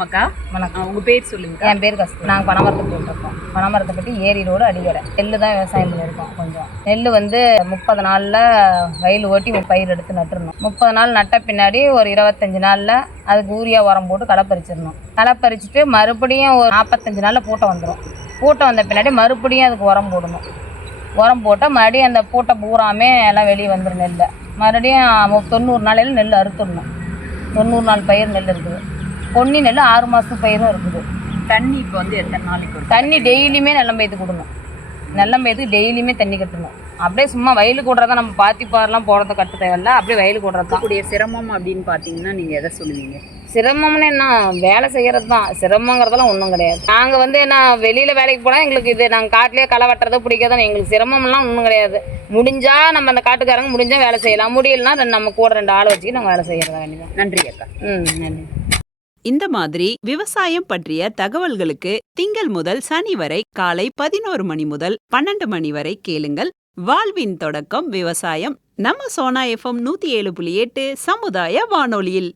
மக்கா வணக்கம். உங்க பேர் சொல்லுங்க. என் பேர் கஸ்தூரி. நாங்கள் பனைமரத்தை போட்டிருக்கோம். பனைமரத்தை பற்றி ஏரி ரோடு அடிக்கடை. நெல் தான் விவசாயம் பண்ணியிருக்கோம். கொஞ்சம் நெல் 30 நாளில் வயல் ஓட்டி பயிர் எடுத்து நட்டுருணும். 30 நாள் நட்ட பின்னாடி ஒரு 25 நாளில் அதுக்கு யூரியா உரம் போட்டு களை பறிச்சிடணும். களை பறிச்சுட்டு மறுபடியும் ஒரு 45 நாளில் பூட்டை வந்துடும். பூட்டை வந்த பின்னாடி மறுபடியும் அதுக்கு உரம் போடணும். உரம் போட்டால் மறுபடியும் அந்த பூட்டை பூராமே எல்லாம் வெளியே வந்துடும். நெல்லை மறுபடியும் 90 நாளையில் நெல் அறுத்துடணும். 90 நாள் பயிர் நெல் இருக்குது. பொன்னி நெல் 6 மாதத்து பயிரும் இருக்குது. தண்ணி இப்போ எத்தனை நாளைக்கு வரும்? தண்ணி டெய்லியுமே நெல்லம்பயத்துக்கு கொடுக்கணும். நெல்லம்பயத்துக்கு டெய்லியுமே தண்ணி கட்டணும். அப்படியே சும்மா வயலுக்கு விட்றதா நம்ம பாத்திப்பாரெலாம் போடுறத கட்ட தேவையில்ல. அப்படியே வயலுக்கு விட்றது கூடிய சிரமம் அப்படின்னு பார்த்தீங்கன்னா நீங்கள் எதை சொல்லுவீங்க? சிரமம்னு என்ன, வேலை செய்கிறது தான். சிரமங்கிறதெல்லாம் ஒன்றும் கிடையாது. நாங்கள் என்ன வெளியில் வேலைக்கு போனால் எங்களுக்கு இது நாங்கள் காட்டிலே களை வெட்டுறதோ பிடிக்காதான். எங்களுக்கு சிரமம்லாம் ஒன்றும் கிடையாது. முடிஞ்சால் நம்ம அந்த காட்டுக்காரங்க முடிஞ்சால் வேலை செய்யலாம். முடியலன்னா நம்ம கூட 2 ஆள் வச்சுக்கி நாங்கள் வேலை செய்கிறதா வேண்டியதான். நன்றி அக்கா. நன்றி. இந்த மாதிரி விவசாயம் பற்றிய தகவல்களுக்கு திங்கள் முதல் சனி வரை காலை 11 மணி முதல் 12 மணி வரை கேளுங்கள். வாழ்வின் தொடக்கம் விவசாயம். நம்ம சோனா FM 107.8 சமுதாய வானொலியில்.